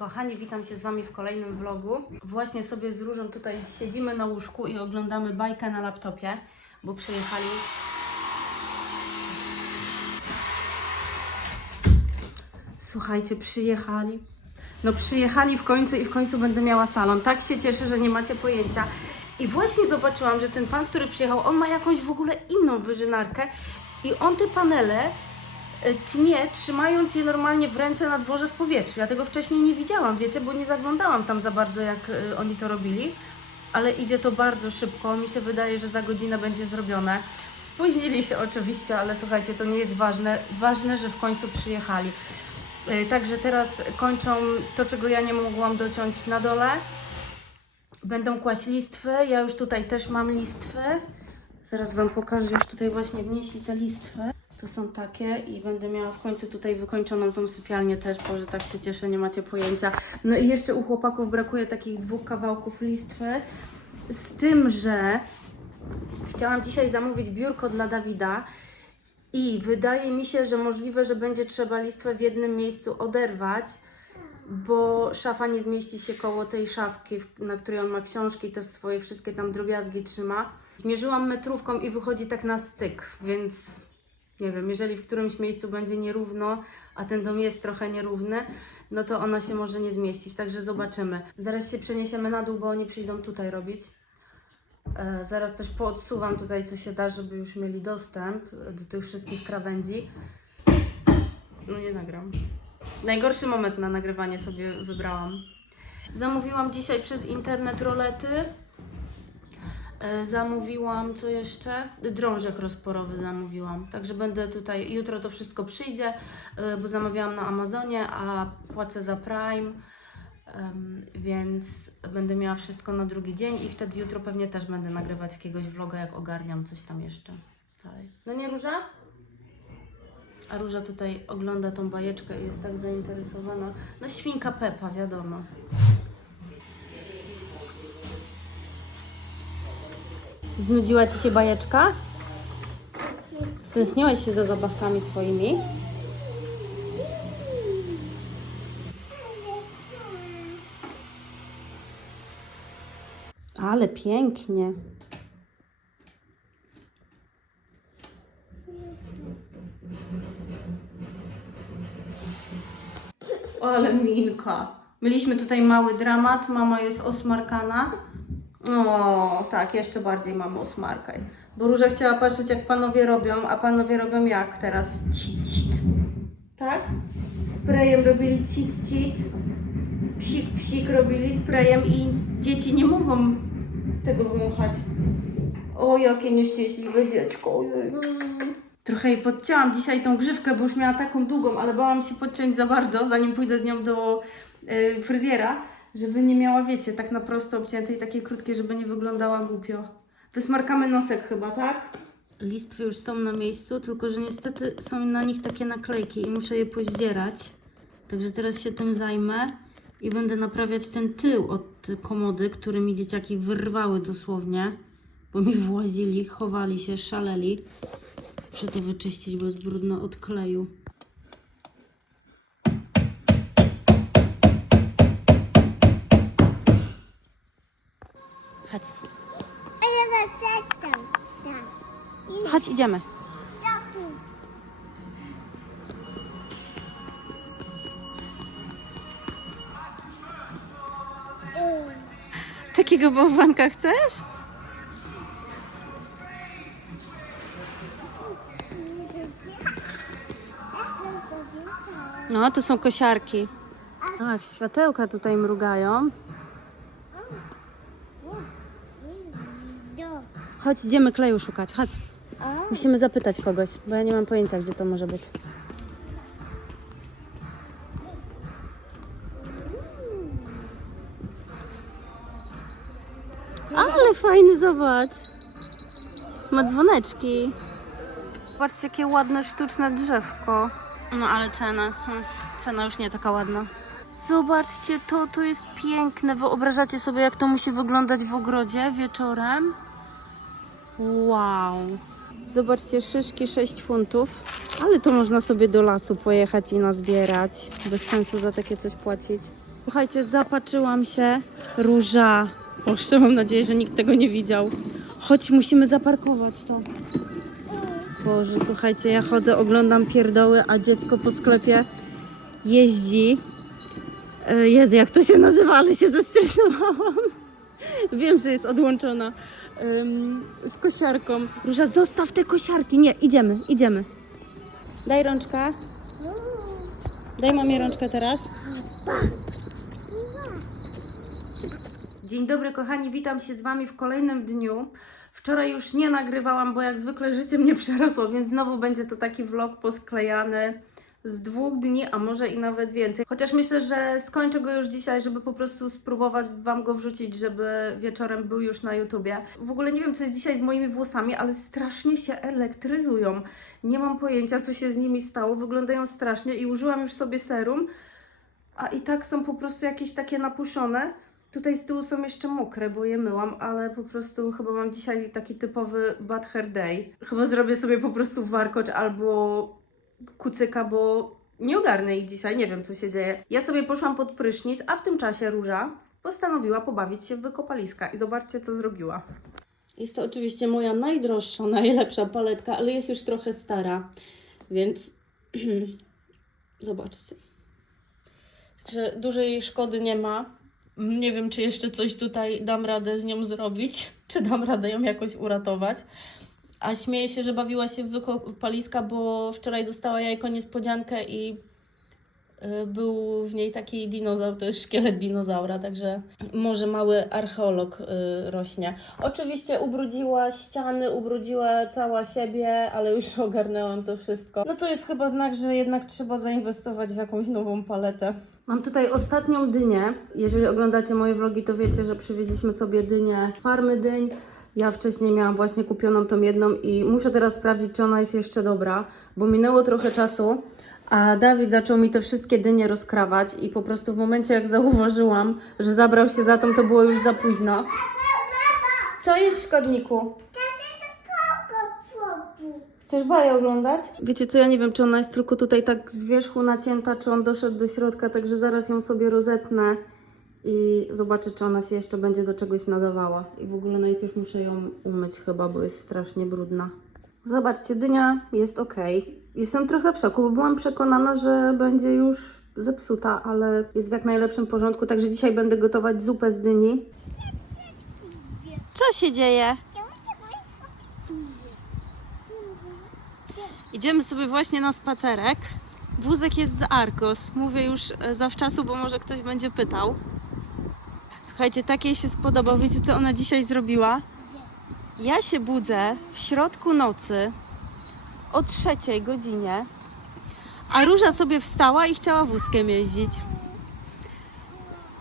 kochani, witam się z Wami w kolejnym vlogu. Właśnie sobie z Różą tutaj siedzimy na łóżku i oglądamy bajkę na laptopie, bo przyjechali... Słuchajcie, przyjechali. No przyjechali w końcu i w końcu będę miała salon. Tak się cieszę, że nie macie pojęcia. I właśnie zobaczyłam, że ten pan, który przyjechał, on ma jakąś w ogóle inną wyżynarkę i on te panele tnie, trzymając je normalnie w ręce na dworze w powietrzu. Ja tego wcześniej nie widziałam, wiecie, bo nie zaglądałam tam za bardzo, jak y, oni to robili. Ale idzie to bardzo szybko. Mi się wydaje, że za godzinę będzie zrobione. Spóźnili się oczywiście, ale słuchajcie, to nie jest ważne. Ważne, że w końcu przyjechali. Y, Także teraz kończą to, czego ja nie mogłam dociąć na dole. Będą kłaść listwy. Ja już tutaj też mam listwy. Zaraz Wam pokażę, już tutaj właśnie wnieśli te listwy. To są takie i będę miała w końcu tutaj wykończoną tą sypialnię też, bo że tak się cieszę, nie macie pojęcia. No i jeszcze u chłopaków brakuje takich dwóch kawałków listwy. Z tym, że chciałam dzisiaj zamówić biurko dla Dawida i wydaje mi się, że możliwe, że będzie trzeba listwę w jednym miejscu oderwać, bo szafa nie zmieści się koło tej szafki, na której on ma książki, te swoje wszystkie tam drobiazgi trzyma. Zmierzyłam metrówką i wychodzi tak na styk, więc nie wiem, jeżeli w którymś miejscu będzie nierówno, a ten dom jest trochę nierówny, no to ona się może nie zmieścić, także zobaczymy. Zaraz się przeniesiemy na dół, bo oni przyjdą tutaj robić. E, zaraz też poodsuwam tutaj, co się da, żeby już mieli dostęp do tych wszystkich krawędzi. No nie nagram. Najgorszy moment na nagrywanie sobie wybrałam. Zamówiłam dzisiaj przez internet rolety. E, Zamówiłam co jeszcze? Drążek rozporowy zamówiłam. Także będę tutaj, jutro to wszystko przyjdzie, e, bo zamawiałam na Amazonie, a płacę za Prime. Więc będę miała wszystko na drugi dzień i wtedy jutro pewnie też będę nagrywać jakiegoś vloga, jak ogarniam coś tam jeszcze dalej. No nie Róża? A Róża tutaj ogląda tą bajeczkę i jest tak zainteresowana. No świnka Pepa, wiadomo. Znudziła Ci się bajeczka? Stęskniłaś się za zabawkami swoimi? Ale pięknie. Ale Milka. Mieliśmy tutaj mały dramat. Mama jest osmarkana. O, tak, jeszcze bardziej mamy osmarkaj. Bo Róża chciała patrzeć, jak panowie robią, a panowie robią jak teraz? Cit, cit. Tak? Sprayem robili cit, cit. Psik, psik robili sprayem i dzieci nie mogą tego wąchać. O, jakie nieszczęśliwe dziecko. Ojej. Trochę jej podcięłam dzisiaj tą grzywkę, bo już miała taką długą, ale bałam się podciąć za bardzo, zanim pójdę z nią do y, fryzjera, żeby nie miała, wiecie, tak na prosto obciętej, takie krótkie, żeby nie wyglądała głupio. Wysmarkamy nosek chyba, tak? Listwy już są na miejscu, tylko że niestety są na nich takie naklejki i muszę je pozdzierać. Także teraz się tym zajmę i będę naprawiać ten tył od komody, który mi dzieciaki wyrwały dosłownie, bo mi włazili, chowali się, szaleli. Muszę to wyczyścić, bo jest brudno od kleju. Chodź, A ja zaczekam. Tak. chodź, idziemy. Takiego bałwanka chcesz? No, to są kosiarki. Ach, światełka tutaj mrugają. Chodź, idziemy kleju szukać, chodź. Musimy zapytać kogoś, bo ja nie mam pojęcia, gdzie to może być. Ale fajny, zobacz. Ma dzwoneczki. Patrzcie, jakie ładne, sztuczne drzewko. No ale cena, hm, cena już nie taka ładna. Zobaczcie, to, to jest piękne. Wyobrażacie sobie, jak to musi wyglądać w ogrodzie wieczorem? Wow. Zobaczcie, szyszki 6 funtów. Ale to można sobie do lasu pojechać i nazbierać. Bez sensu za takie coś płacić. Słuchajcie, zapatrzyłam się. Róża. Boże, mam nadzieję, że nikt tego nie widział. Chodź, musimy zaparkować to. Boże, słuchajcie, ja chodzę, oglądam pierdoły, a dziecko po sklepie jeździ. E, Jezu, jak to się nazywa, ale się zestresowałam. Wiem, że jest odłączona z kosiarką. Róża, zostaw te kosiarki. Nie, idziemy, idziemy. Daj rączkę. Daj mamie rączkę teraz. Dzień dobry kochani, witam się z Wami w kolejnym dniu. Wczoraj już nie nagrywałam, bo jak zwykle życie mnie przerosło, więc znowu będzie to taki vlog posklejany z dwóch dni, a może i nawet więcej. Chociaż myślę, że skończę go już dzisiaj, żeby po prostu spróbować Wam go wrzucić, żeby wieczorem był już na YouTubie. W ogóle nie wiem, co jest dzisiaj z moimi włosami, ale strasznie się elektryzują. Nie mam pojęcia, co się z nimi stało. Wyglądają strasznie i użyłam już sobie serum, a i tak są po prostu jakieś takie napuszone. Tutaj z tyłu są jeszcze mokre, bo je myłam, ale po prostu chyba mam dzisiaj taki typowy bad hair day. Chyba zrobię sobie po prostu warkocz albo kucyka, bo nie ogarnę ich dzisiaj, nie wiem co się dzieje. Ja sobie poszłam pod prysznic, a w tym czasie Róża postanowiła pobawić się w wykopaliska i zobaczcie co zrobiła. Jest to oczywiście moja najdroższa, najlepsza paletka, ale jest już trochę stara, więc zobaczcie. Także dużej szkody nie ma. Nie wiem, czy jeszcze coś tutaj dam radę z nią zrobić, czy dam radę ją jakoś uratować. A śmieję się, że bawiła się w wykopaliska, bo wczoraj dostała jajko niespodziankę i y, był w niej taki dinozaur, to jest szkielet dinozaura, także może mały archeolog y, rośnie. Oczywiście ubrudziła ściany, ubrudziła cała siebie, ale już ogarnęłam to wszystko. No to jest chyba znak, że jednak trzeba zainwestować w jakąś nową paletę. Mam tutaj ostatnią dynię. Jeżeli oglądacie moje vlogi, to wiecie, że przywieźliśmy sobie dynię farmy dyń. Ja wcześniej miałam właśnie kupioną tą jedną i muszę teraz sprawdzić, czy ona jest jeszcze dobra, bo minęło trochę czasu, a Dawid zaczął mi te wszystkie dynie rozkrawać i po prostu w momencie, jak zauważyłam, że zabrał się za tą, to było już za późno. Co jest szkodniku? Chcesz baję oglądać? Wiecie co, ja nie wiem, czy ona jest tylko tutaj tak z wierzchu nacięta, czy on doszedł do środka, także zaraz ją sobie rozetnę i zobaczę, czy ona się jeszcze będzie do czegoś nadawała. I w ogóle najpierw muszę ją umyć chyba, bo jest strasznie brudna. Zobaczcie, dynia jest ok. Jestem trochę w szoku, bo byłam przekonana, że będzie już zepsuta, ale jest w jak najlepszym porządku, także dzisiaj będę gotować zupę z dyni. Co się dzieje? Idziemy sobie właśnie na spacerek. Wózek jest z Argos. Mówię już e, zawczasu, bo może ktoś będzie pytał. Słuchajcie, tak jej się spodobał. Wiecie, co ona dzisiaj zrobiła? Ja się budzę w środku nocy o trzeciej godzinie, a Róża sobie wstała i chciała wózkiem jeździć.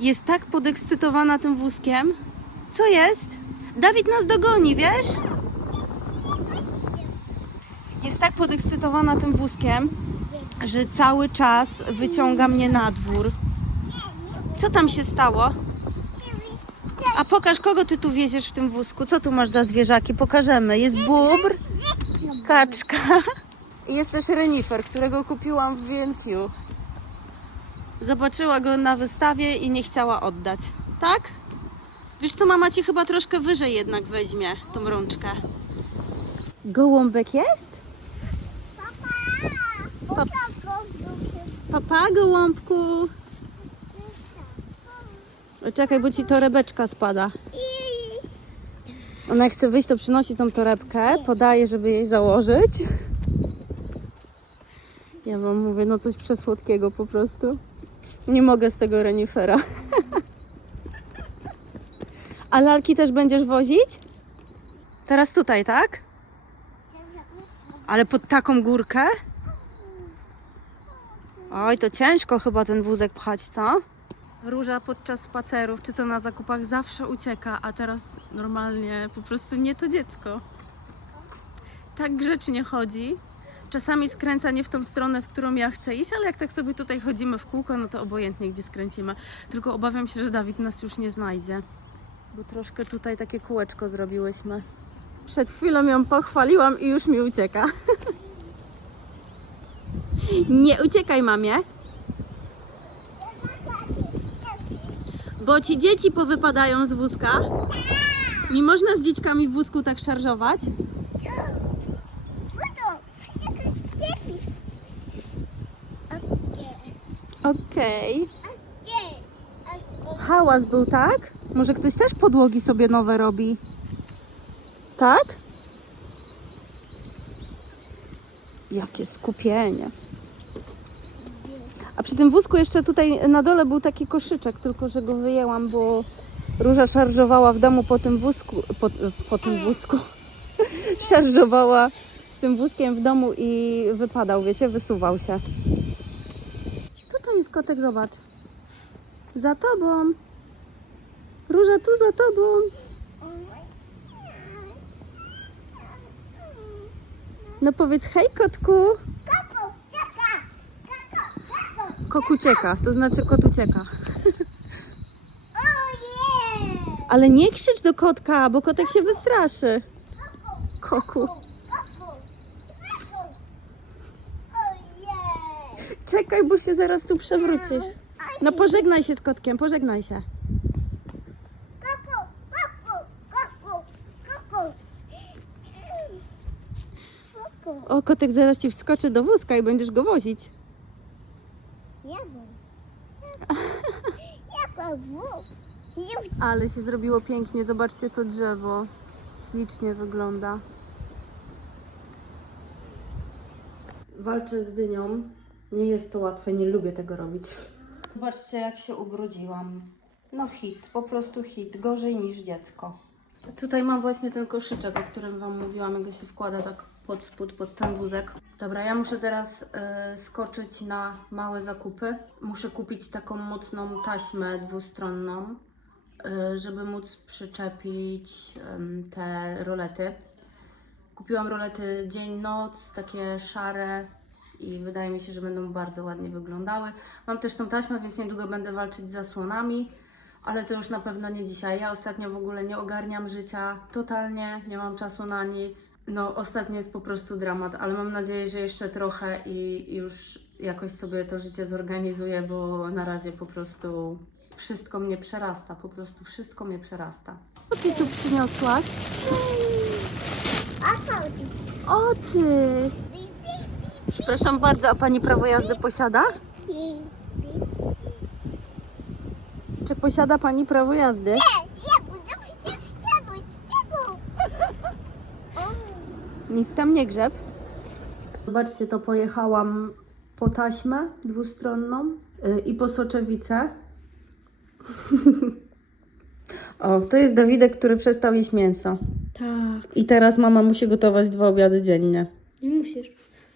Jest tak podekscytowana tym wózkiem. Co jest? Dawid nas dogoni, wiesz? Jest tak podekscytowana tym wózkiem, że cały czas wyciąga mnie na dwór. Co tam się stało? A pokaż, kogo ty tu wieziesz w tym wózku? Co tu masz za zwierzaki? Pokażemy. Jest bóbr, kaczka i jest też renifer, którego kupiłam w B&Q. Zobaczyła go na wystawie i nie chciała oddać. Tak? Wiesz co, mama ci chyba troszkę wyżej jednak weźmie tą rączkę. Gołąbek jest? Pa- Papa, gołąbku. O, Czekaj, bo ci torebeczka spada. Ona jak chce wyjść, to przynosi tą torebkę, podaje, żeby jej założyć. Ja wam mówię, no coś przesłodkiego po prostu. Nie mogę z tego renifera. A lalki też będziesz wozić? Teraz tutaj, tak? Ale pod taką górkę? Oj, to ciężko chyba ten wózek pchać, co? Róża podczas spacerów, czy to na zakupach, zawsze ucieka, a teraz normalnie po prostu nie to dziecko. Tak grzecznie chodzi. Czasami skręca nie w tą stronę, w którą ja chcę iść, ale jak tak sobie tutaj chodzimy w kółko, no to obojętnie gdzie skręcimy. Tylko obawiam się, że Dawid nas już nie znajdzie. Bo troszkę tutaj takie kółeczko zrobiłyśmy. Przed chwilą ją pochwaliłam i już mi ucieka. Nie uciekaj, mamie. Bo ci dzieci powypadają z wózka. Nie można z dziećkami w wózku tak szarżować. Okej. Hałas był, tak? Może ktoś też podłogi sobie nowe robi? Tak? Jakie skupienie. A przy tym wózku jeszcze tutaj na dole był taki koszyczek, tylko że go wyjęłam, bo Róża szarżowała w domu po tym wózku, po, po tym wózku. szarżowała z tym wózkiem w domu i wypadał, wiecie, wysuwał się. Tutaj jest kotek, zobacz. Za tobą. Róża tu za tobą. No powiedz hej kotku. Kot ucieka, to znaczy kot ucieka. Ale nie krzycz do kotka, bo kotek się wystraszy. Koku. Czekaj, bo się zaraz tu przewrócisz. No pożegnaj się z kotkiem, pożegnaj się. O, kotek zaraz ci wskoczy do wózka i będziesz go wozić. Nie Ale się zrobiło pięknie, zobaczcie to drzewo. Ślicznie wygląda. Walczę z dynią. Nie jest to łatwe, nie lubię tego robić. Zobaczcie, jak się ubrudziłam. No hit, po prostu hit. Gorzej niż dziecko. Tutaj mam właśnie ten koszyczek, o którym Wam mówiłam, jak go się wkłada tak pod spód, pod ten wózek. Dobra, ja muszę teraz y, skoczyć na małe zakupy. Muszę kupić taką mocną taśmę dwustronną, y, żeby móc przyczepić ym, te rolety. Kupiłam rolety dzień-noc, takie szare i wydaje mi się, że będą bardzo ładnie wyglądały. Mam też tą taśmę, więc niedługo będę walczyć z zasłonami, ale to już na pewno nie dzisiaj. Ja ostatnio w ogóle nie ogarniam życia, totalnie nie mam czasu na nic. No, ostatnio jest po prostu dramat, ale mam nadzieję, że jeszcze trochę i już jakoś sobie to życie zorganizuję, bo na razie po prostu wszystko mnie przerasta, po prostu wszystko mnie przerasta. Co ty tu przyniosłaś? O ty! Przepraszam bardzo, a pani prawo jazdy posiada? Czy posiada pani prawo jazdy? Nie, nie, bo to chcę, chcę być z tobą. Nic tam nie grzeb. Zobaczcie, to pojechałam po taśmę dwustronną yy, i po soczewicę. o, to jest Dawidek, który przestał jeść mięso. Tak, I teraz mama musi gotować dwa obiady dziennie. nie musisz.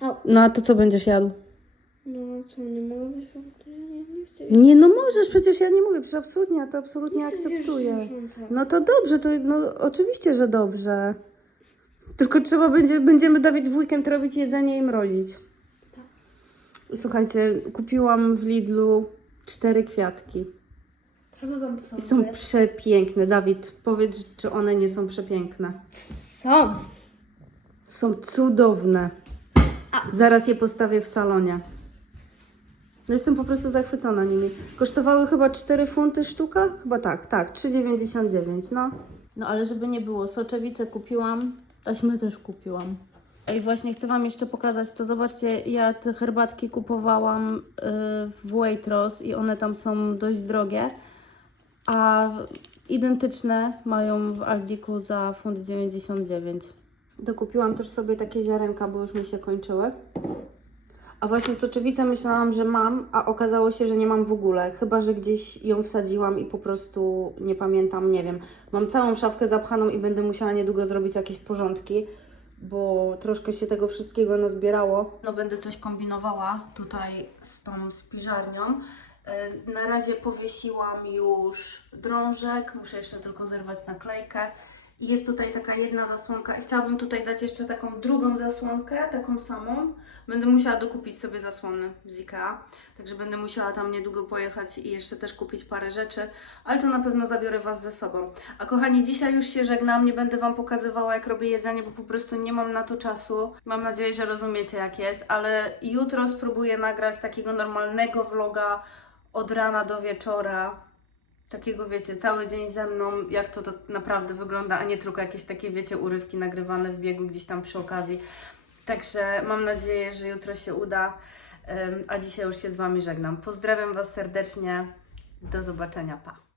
A, No a to co będziesz jadł? no co, nie mogę być nie, no możesz, przecież ja nie mówię, przecież absolutnie, ja to absolutnie akceptuję. zwierząt. No to dobrze, to no oczywiście, że dobrze. Tylko trzeba będzie, będziemy Dawid w weekend robić jedzenie i mrozić. Słuchajcie, kupiłam w Lidlu cztery kwiatki. Trochę wam I są przepiękne. Dawid, powiedz, czy one nie są przepiękne. Są. Są cudowne. Zaraz je postawię w salonie. No Jestem po prostu zachwycona nimi. Kosztowały chyba 4 funty sztuka? Chyba tak, tak, 3,99, no. No ale żeby nie było, soczewicę kupiłam, taśmy też kupiłam. I właśnie chcę Wam jeszcze pokazać to. Zobaczcie, ja te herbatki kupowałam y, w Waitrose i one tam są dość drogie, a identyczne mają w Aldiku za funt 99. Dokupiłam też sobie takie ziarenka, bo już mi się kończyły. A właśnie soczewicę myślałam, że mam, a okazało się, że nie mam w ogóle. Chyba, że gdzieś ją wsadziłam i po prostu nie pamiętam, nie wiem. Mam całą szafkę zapchaną i będę musiała niedługo zrobić jakieś porządki, bo troszkę się tego wszystkiego nazbierało. No będę coś kombinowała tutaj z tą spiżarnią. E, Na razie powiesiłam już drążek, muszę jeszcze tylko zerwać naklejkę. Jest tutaj taka jedna zasłonka i chciałabym tutaj dać jeszcze taką drugą zasłonkę, taką samą. Będę musiała dokupić sobie zasłony z Ikea, także będę musiała tam niedługo pojechać i jeszcze też kupić parę rzeczy, ale to na pewno zabiorę Was ze sobą. A kochani, dzisiaj już się żegnam, nie będę Wam pokazywała jak robię jedzenie, bo po prostu nie mam na to czasu. Mam nadzieję, że rozumiecie jak jest, ale jutro spróbuję nagrać takiego normalnego vloga od rana do wieczora takiego, wiecie, cały dzień ze mną, jak to, to naprawdę wygląda, a nie tylko jakieś takie, wiecie, urywki nagrywane w biegu gdzieś tam przy okazji. Także mam nadzieję, że jutro się uda, a dzisiaj już się z Wami żegnam. Pozdrawiam Was serdecznie, do zobaczenia, pa!